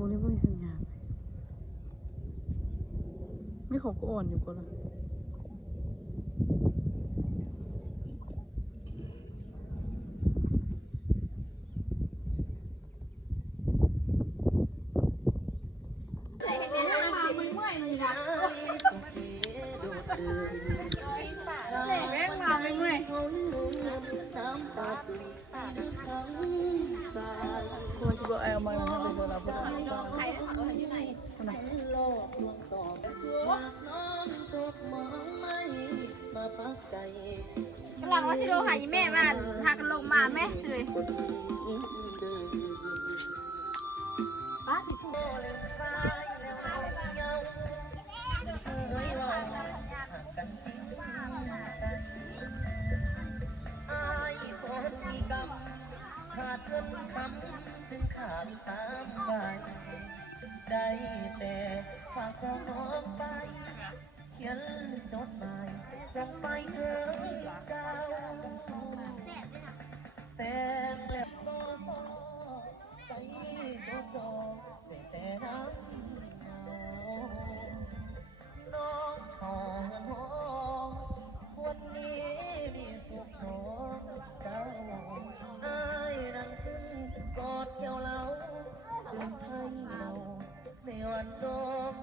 พวกนี้ไม่มีสัญญาณไม่เขาก็อ่อนอยู่ก็แล้วควรจะบอกไอ้เอามาแล้วนะเป็นตัวเราใครได้ถามว่าอยู่ไหนกำลังว่าสิโดหายแม่มาพากันลงมาแม่เลยป้าผิดถูกขาดเงินคำจึงขาด3 ใบได้แต่ฝากสองไปเขียนจดหมายส่งไปถึงเจ้าแต่แล้วบ่สอใจจดจ่อแต่น้ำน้องทองเงินหอมวันนี้มีสุขสองเจ้าดังซึ้งกอดเกี่ยวเราดื่มให้เราในวันดม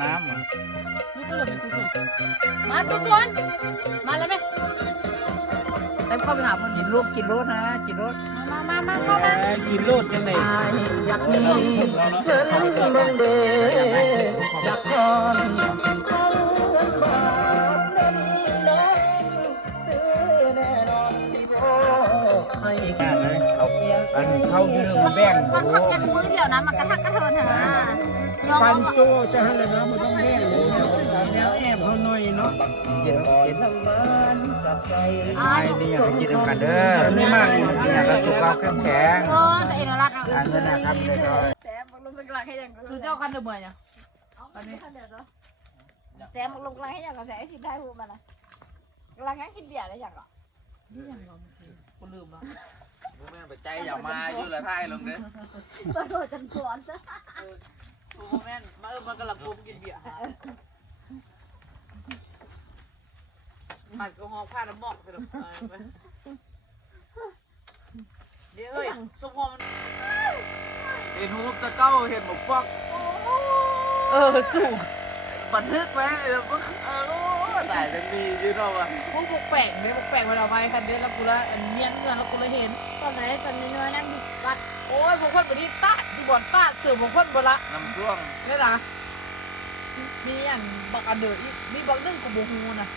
น้ำอ่ะ นี่ก็เลยเป็นตัวส่วนมาตัวส่วนมาแล้วไหมไปเข้าไปหาพอดี กินรถนะกินรถ มาเข้ามา กินรถจังไหน อยากมีเงินเมืองเดอยากก่อนเขาเงินบาทเล่นน้อยซื้อแน่นอนที่พ่อให้กันเลย อันเข้าเรื่องมาแบ่ง มันทำแค่มือเดียวนะมันกระทักกระเทินเถอะยอม ปันโจจะให้เลยนะมันต้องแบ่งเลยแนวแอบเขาหน่อยเนาะกิน ทำมันจับใจ ไอ้นี่อย่างกินกันเด้อไม่มากเนี่ยเราสุขภาพเข้มแข็ง แต่เอกลักษณ์ อันนั้นนะครับเลยก็ แต่บังลงเป็นกลางให้ยัง คือเจ้ากันเดือบเมื่อยเนี่ย อันนี้แต่บังลงกลางให้ยังกับแต่ไอ้สิได้หูมันนะกลางงั้นกินเบียร์ได้ยังอ่ะ กูลืมแล้ว แม่ไปใจอย่ามาอยู่ละท้ายลงเด้อ ตัวโดดจนสวนซะ กูแม่นมากระหล่ำปูกินเบียร์ผัดกระหอบผ้าน้ำหมอกไปหรอกเดี๋ยวเฮ้ยสมพรมัน เห็นหูตะเก้าเห็นหมกฟอก สูง บันทึกไว้ได้จังดีอยู่เนาะว่ะ พวกแปลงเนี่ยพวกแปลงเวลาไปคันเดียวแล้วกูละเนียนเงินแล้วกูเลยเห็น ตอนไหนตอนนี้น้อยนั่งวัด โอ้ยบางคนบดีตาดูบ่อนตาเสือบางคนบ่ละ น้ำท่วง นี่ล่ะมีอันบักอันเดือดมีบักนึ่งกูโบฮูนะ